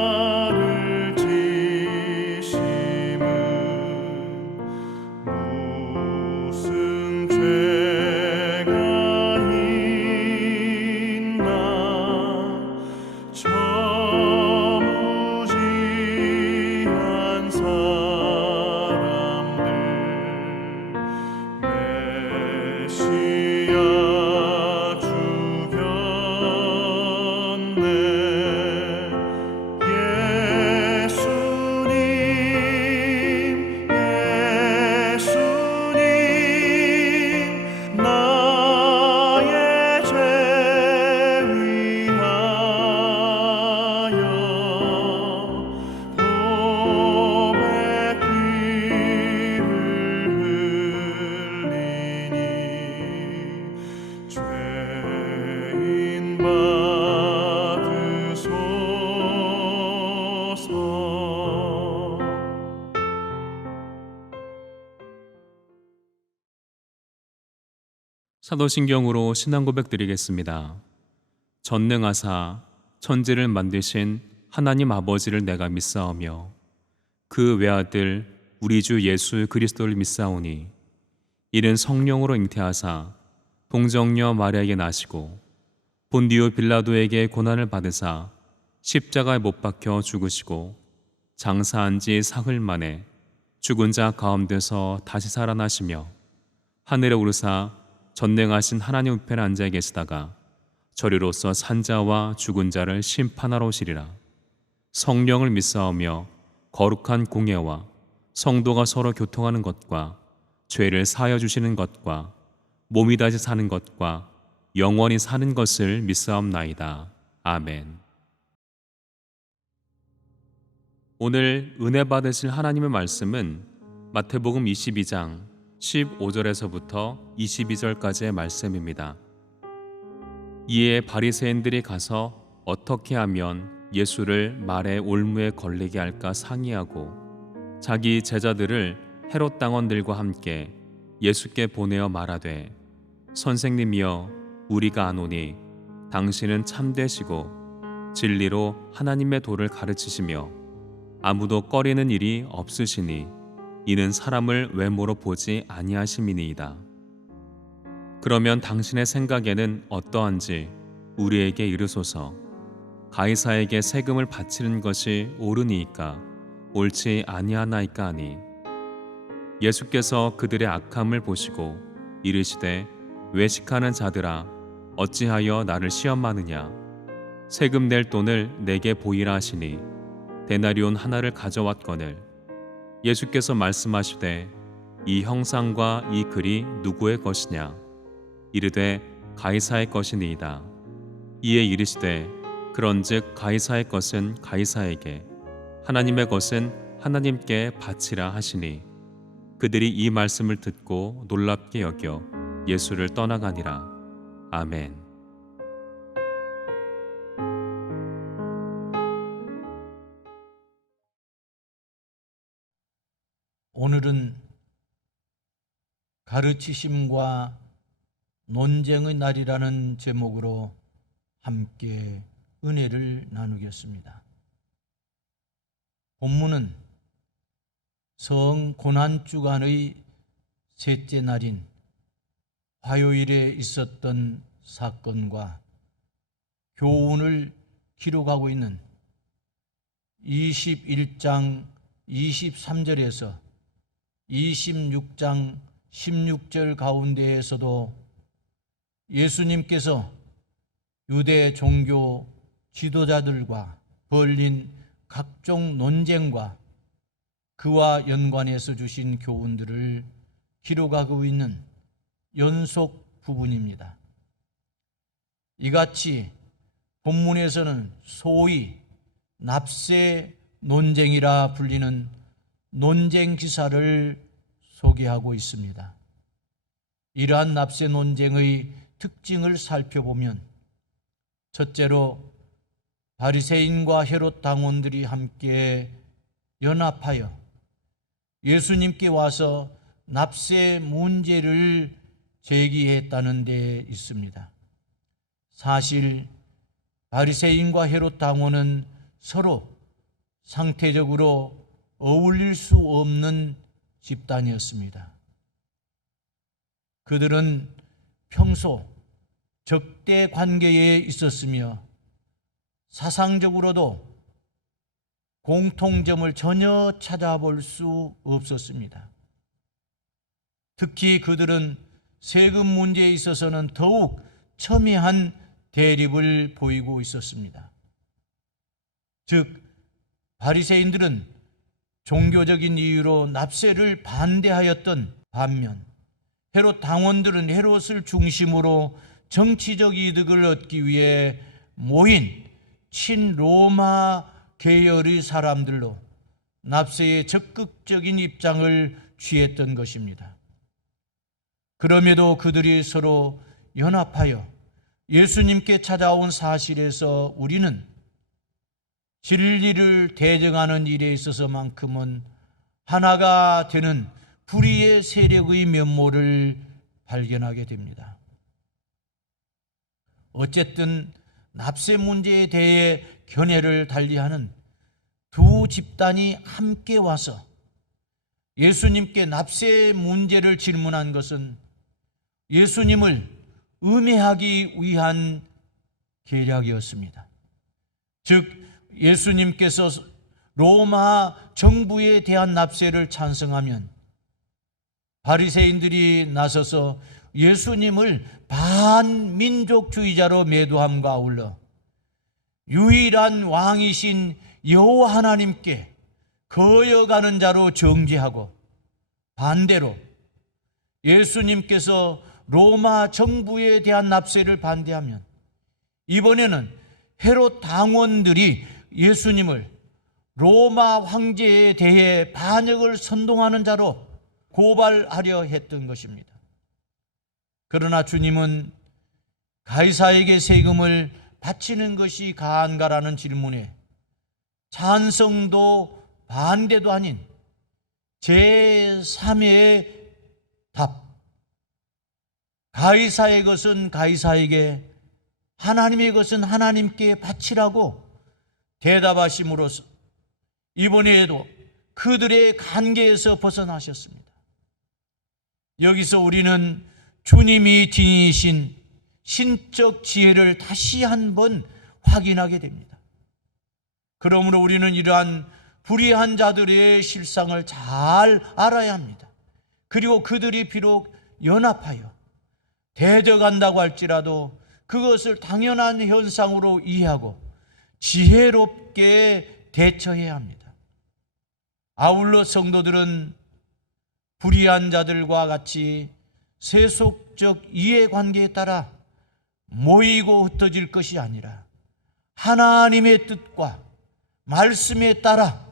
십자가를 지심은 무슨 죄가 있나 저 무지한 사람들 메시아 죽였네. 예수님 예수님 나의 죄 위하여 보배 피를 흘리니 죄인 받으소서. 사도신경으로 신앙 고백 드리겠습니다. 전능하사 천지를 만드신 하나님 아버지를 내가 믿사오며 그 외아들 우리 주 예수 그리스도를 믿사오니 이는 성령으로 잉태하사 동정녀 마리아에게 나시고 본디오 빌라도에게 고난을 받으사 십자가에 못 박혀 죽으시고 장사한 지 사흘 만에 죽은 자 가운데서 다시 살아나시며 하늘에 오르사 전능하신 하나님 우편에 앉아 계시다가 저리로서 산자와 죽은 자를 심판하러 오시리라. 성령을 믿사오며 거룩한 공예와 성도가 서로 교통하는 것과 죄를 사하여 주시는 것과 몸이 다시 사는 것과 영원히 사는 것을 믿사옵나이다. 아멘. 오늘 은혜 받으실 하나님의 말씀은 마태복음 22장 15절에서부터 22절까지의 말씀입니다. 이에 바리새인들이 가서 어떻게 하면 예수를 말의 올무에 걸리게 할까 상의하고 자기 제자들을 헤롯 당원들과 함께 예수께 보내어 말하되 선생님이여 우리가 아노니 당신은 참되시고 진리로 하나님의 도를 가르치시며 아무도 꺼리는 일이 없으시니 이는 사람을 외모로 보지 아니하심이니이다. 그러면 당신의 생각에는 어떠한지 우리에게 이르소서. 가이사에게 세금을 바치는 것이 옳으니이까 옳지 아니하나이까 하니 예수께서 그들의 악함을 보시고 이르시되 외식하는 자들아 어찌하여 나를 시험하느냐. 세금 낼 돈을 내게 보이라 하시니 데나리온 하나를 가져왔거늘 예수께서 말씀하시되 이 형상과 이 글이 누구의 것이냐. 이르되 가이사의 것이니이다. 이에 이르시되 그런즉 가이사의 것은 가이사에게 하나님의 것은 하나님께 바치라 하시니 그들이 이 말씀을 듣고 놀랍게 여겨 예수를 떠나가니라. 아멘. 오늘은 가르치심과 논쟁의 날이라는 제목으로 함께 은혜를 나누겠습니다. 본문은 성고난주간의 셋째 날인 화요일에 있었던 사건과 교훈을 기록하고 있는 21장 23절에서 26장 16절 가운데에서도 예수님께서 유대 종교 지도자들과 벌린 각종 논쟁과 그와 연관해서 주신 교훈들을 기록하고 있는 연속 부분입니다. 이같이 본문에서는 소위 납세 논쟁이라 불리는 논쟁 기사를 소개하고 있습니다. 이러한 납세 논쟁의 특징을 살펴보면 첫째로 바리새인과 헤롯 당원들이 함께 연합하여 예수님께 와서 납세 문제를 제기했다는 데 있습니다. 사실 바리새인과 헤롯 당원은 서로 상태적으로 어울릴 수 없는 집단이었습니다. 그들은 평소 적대 관계에 있었으며 사상적으로도 공통점을 전혀 찾아볼 수 없었습니다. 특히 그들은 세금 문제에 있어서는 더욱 첨예한 대립을 보이고 있었습니다. 즉, 바리새인들은 종교적인 이유로 납세를 반대하였던 반면 헤롯 당원들은 헤롯을 중심으로 정치적 이득을 얻기 위해 모인 친로마 계열의 사람들로 납세에 적극적인 입장을 취했던 것입니다. 그럼에도 그들이 서로 연합하여 예수님께 찾아온 사실에서 우리는 진리를 대적하는 일에 있어서만큼은 하나가 되는 불의의 세력의 면모를 발견하게 됩니다. 어쨌든 납세 문제에 대해 견해를 달리하는 두 집단이 함께 와서 예수님께 납세 문제를 질문한 것은 예수님을 음해하기 위한 계략이었습니다. 즉, 예수님께서 로마 정부에 대한 납세를 찬성하면 바리새인들이 나서서 예수님을 반민족주의자로 매도함과 아울러 유일한 왕이신 여호와 하나님께 거여가는 자로 정죄하고, 반대로 예수님께서 로마 정부에 대한 납세를 반대하면 이번에는 헤롯 당원들이 예수님을 로마 황제에 대해 반역을 선동하는 자로 고발하려 했던 것입니다. 그러나 주님은 가이사에게 세금을 바치는 것이 가한가라는 질문에 찬성도 반대도 아닌 제3의 답, 가이사의 것은 가이사에게, 하나님의 것은 하나님께 바치라고 대답하심으로써 이번에도 그들의 관계에서 벗어나셨습니다. 여기서 우리는 주님이 지니신 신적 지혜를 다시 한번 확인하게 됩니다. 그러므로 우리는 이러한 불의한 자들의 실상을 잘 알아야 합니다. 그리고 그들이 비록 연합하여 대적한다고 할지라도 그것을 당연한 현상으로 이해하고 지혜롭게 대처해야 합니다. 아울러 성도들은 불의한 자들과 같이 세속적 이해관계에 따라 모이고 흩어질 것이 아니라 하나님의 뜻과 말씀에 따라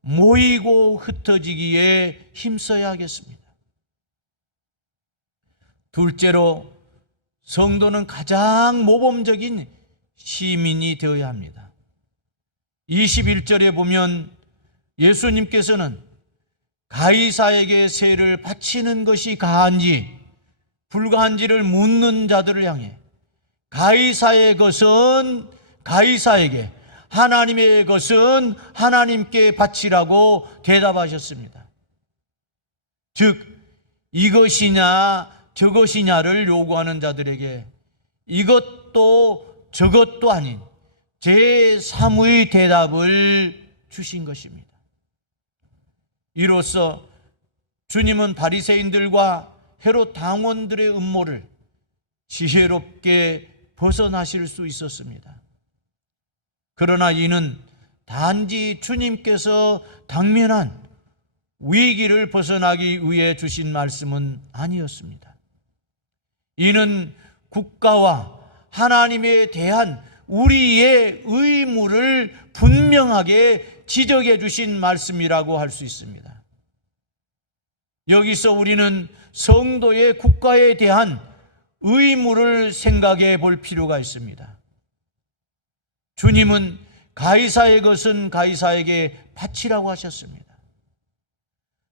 모이고 흩어지기에 힘써야 하겠습니다. 둘째로, 성도는 가장 모범적인 시민이 되어야 합니다. 21절에 보면 예수님께서는 가이사에게 세를 바치는 것이 가한지 불가한지를 묻는 자들을 향해 가이사의 것은 가이사에게, 하나님의 것은 하나님께 바치라고 대답하셨습니다. 즉, 이것이냐 저것이냐를 요구하는 자들에게 이것도 저것도 아닌 제3의 대답을 주신 것입니다. 이로써 주님은 바리새인들과 헤롯 당원들의 음모를 지혜롭게 벗어나실 수 있었습니다. 그러나 이는 단지 주님께서 당면한 위기를 벗어나기 위해 주신 말씀은 아니었습니다. 이는 국가와 하나님에 대한 우리의 의무를 분명하게 지적해 주신 말씀이라고 할 수 있습니다. 여기서 우리는 성도의 국가에 대한 의무를 생각해 볼 필요가 있습니다. 주님은 가이사의 것은 가이사에게 바치라고 하셨습니다.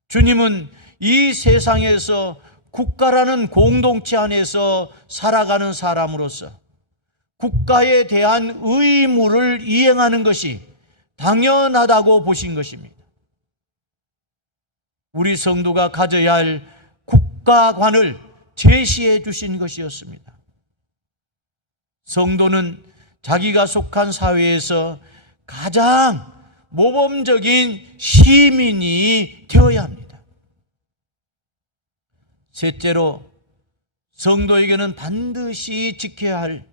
주님은 이 세상에서 국가라는 공동체 안에서 살아가는 사람으로서 국가에 대한 의무를 이행하는 것이 당연하다고 보신 것입니다. 우리 성도가 가져야 할 국가관을 제시해 주신 것이었습니다. 성도는 자기가 속한 사회에서 가장 모범적인 시민이 되어야 합니다. 셋째로, 성도에게는 반드시 지켜야 할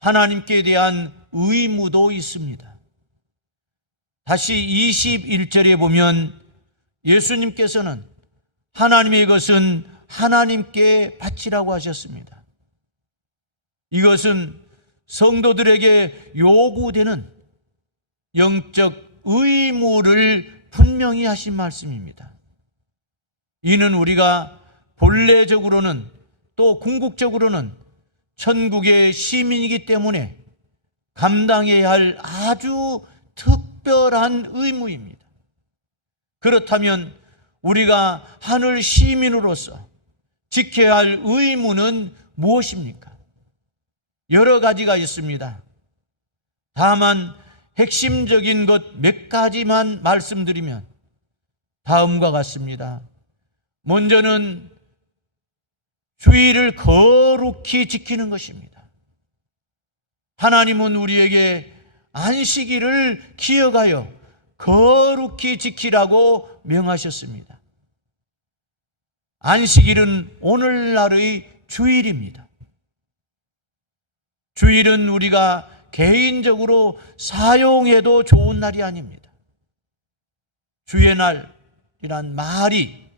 하나님께 대한 의무도 있습니다. 다시 21절에 보면 예수님께서는 하나님의 것은 하나님께 바치라고 하셨습니다. 이것은 성도들에게 요구되는 영적 의무를 분명히 하신 말씀입니다. 이는 우리가 본래적으로는 또 궁극적으로는 천국의 시민이기 때문에 감당해야 할 아주 특별한 의무입니다. 그렇다면 우리가 하늘 시민으로서 지켜야 할 의무는 무엇입니까? 여러 가지가 있습니다. 다만 핵심적인 것 몇 가지만 말씀드리면 다음과 같습니다. 먼저는 주의를 거룩히 지키는 것입니다. 하나님은 우리에게 안식일을 기억하여 거룩히 지키라고 명하셨습니다. 안식일은 오늘날의 주일입니다. 주일은 우리가 개인적으로 사용해도 좋은 날이 아닙니다. 주의 날이란 말이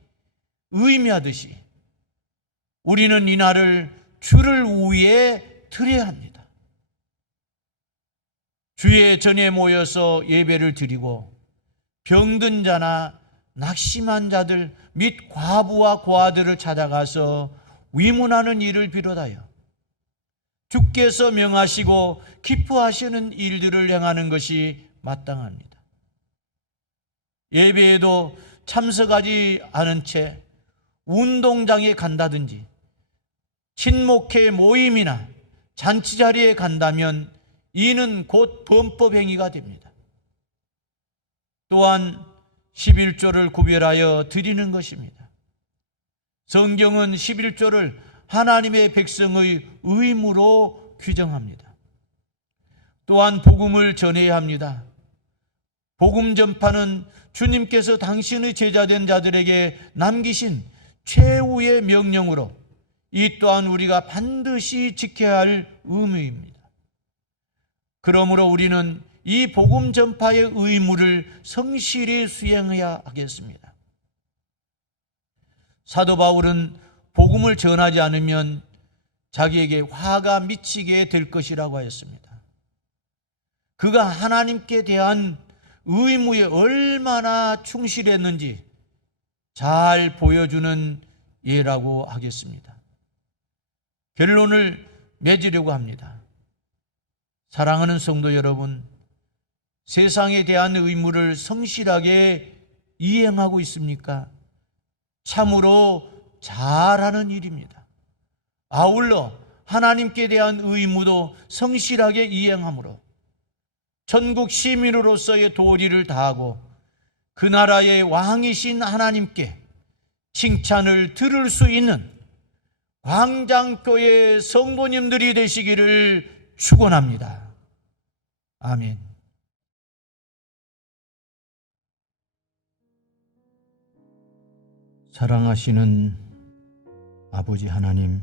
의미하듯이 우리는 이 날을 주를 위해 드려야 합니다. 주의 전에 모여서 예배를 드리고 병든 자나 낙심한 자들 및 과부와 고아들을 찾아가서 위문하는 일을 비롯하여 주께서 명하시고 기뻐하시는 일들을 행하는 것이 마땅합니다. 예배에도 참석하지 않은 채 운동장에 간다든지 친목회 모임이나 잔치 자리에 간다면 이는 곧 범법 행위가 됩니다. 또한 11조를 구별하여 드리는 것입니다. 성경은 11조를 하나님의 백성의 의무로 규정합니다. 또한 복음을 전해야 합니다. 복음 전파는 주님께서 당신의 제자된 자들에게 남기신 최후의 명령으로 이 또한 우리가 반드시 지켜야 할 의무입니다. 그러므로 우리는 이 복음 전파의 의무를 성실히 수행해야 하겠습니다. 사도 바울은 복음을 전하지 않으면 자기에게 화가 미치게 될 것이라고 하였습니다. 그가 하나님께 대한 의무에 얼마나 충실했는지 잘 보여주는 예라고 하겠습니다. 결론을 맺으려고 합니다. 사랑하는 성도 여러분, 세상에 대한 의무를 성실하게 이행하고 있습니까? 참으로 잘하는 일입니다. 아울러 하나님께 대한 의무도 성실하게 이행함으로 천국 시민으로서의 도리를 다하고 그 나라의 왕이신 하나님께 칭찬을 들을 수 있는 광장교회 성도님들이 되시기를 축원합니다. 아멘. 사랑하시는 아버지 하나님,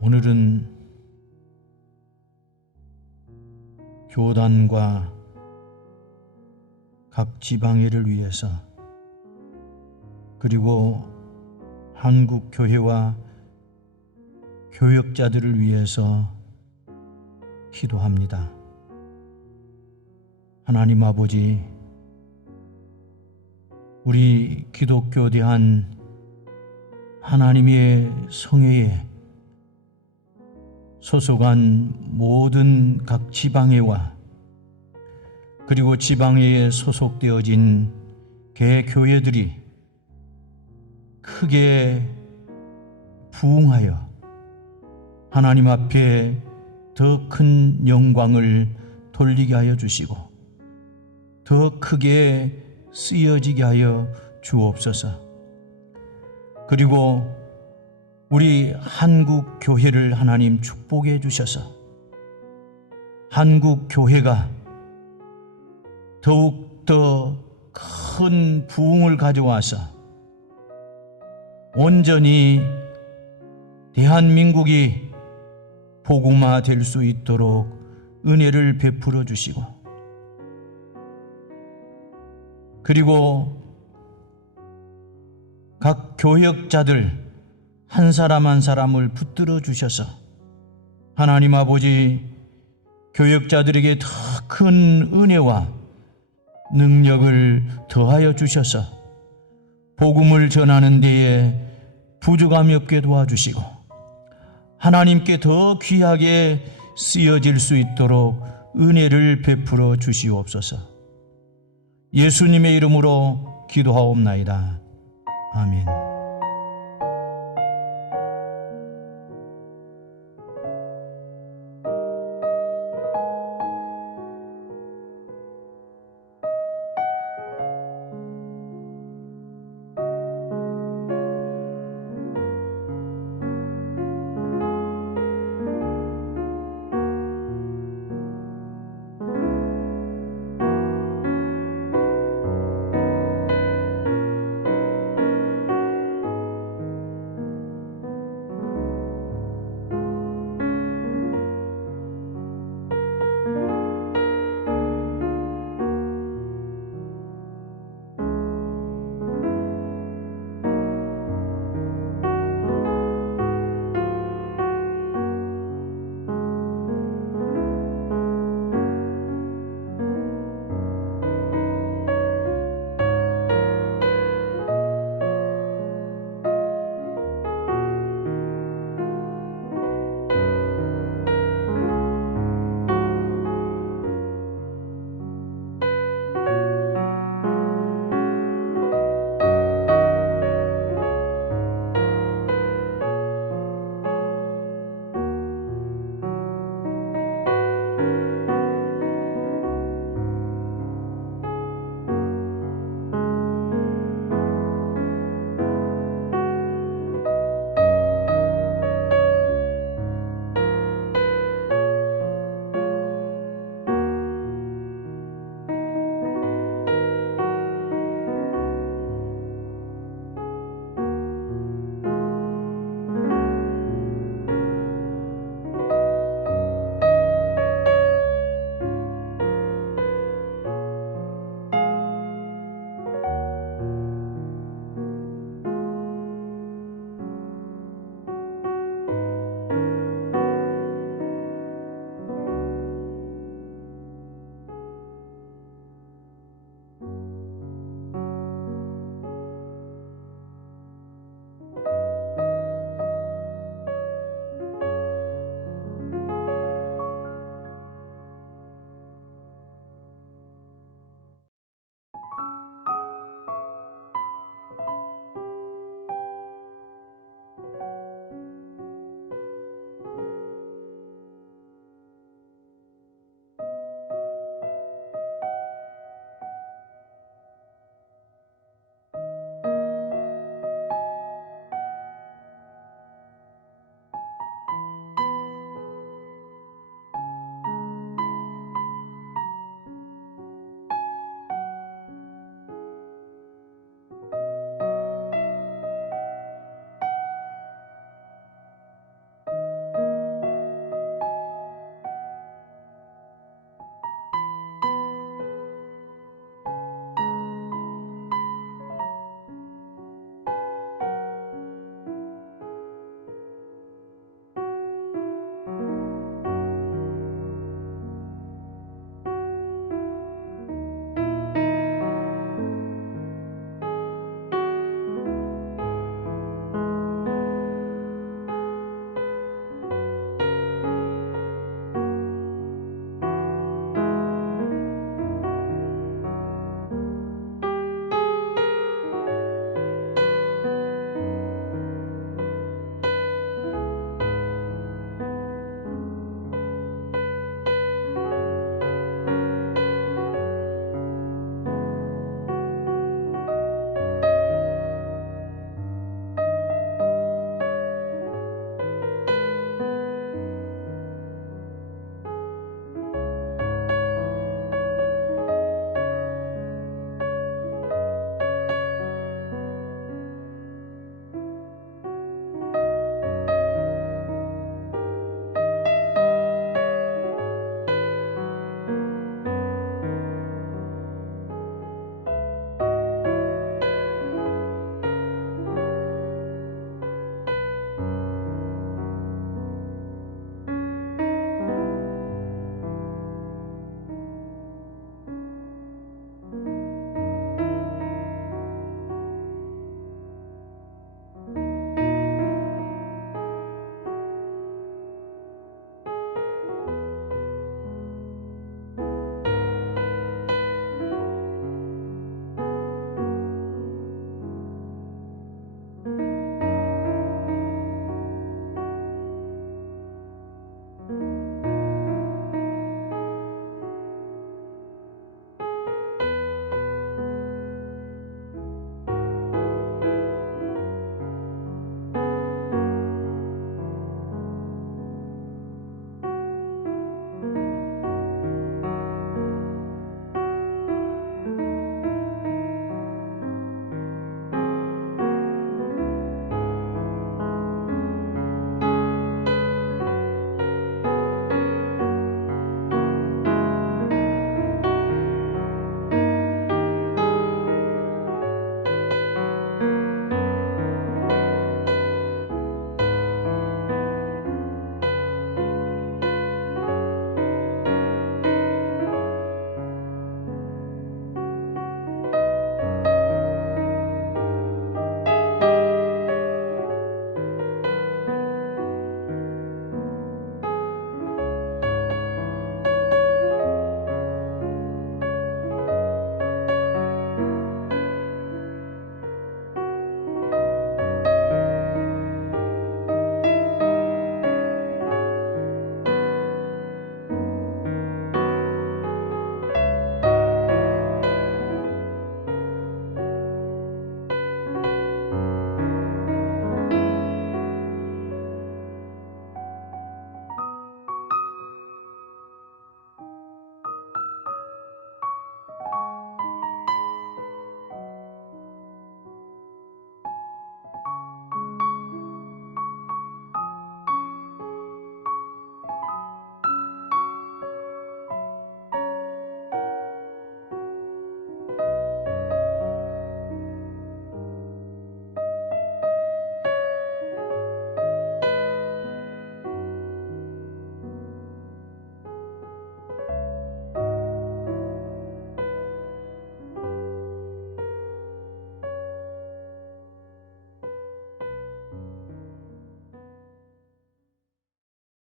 오늘은 교단과 각 지방회를 위해서 그리고 한국 교회와 교역자들을 위해서 기도합니다. 하나님 아버지, 우리 기독교 대한 하나님의 성회에 소속한 모든 각 지방회와 그리고 지방회에 소속되어진 개교회들이 크게 부흥하여 하나님 앞에 더 큰 영광을 돌리게 하여 주시고 더 크게 쓰여지게 하여 주옵소서. 그리고 우리 한국 교회를 하나님 축복해 주셔서 한국 교회가 더욱더 큰 부흥을 가져와서 온전히 대한민국이 복음화 될 수 있도록 은혜를 베풀어 주시고 그리고 각 교역자들 한 사람 한 사람을 붙들어 주셔서 하나님 아버지 교역자들에게 더 큰 은혜와 능력을 더하여 주셔서 복음을 전하는 데에 부족함이 없게 도와주시고 하나님께 더 귀하게 쓰여질 수 있도록 은혜를 베풀어 주시옵소서. 예수님의 이름으로 기도하옵나이다. 아멘.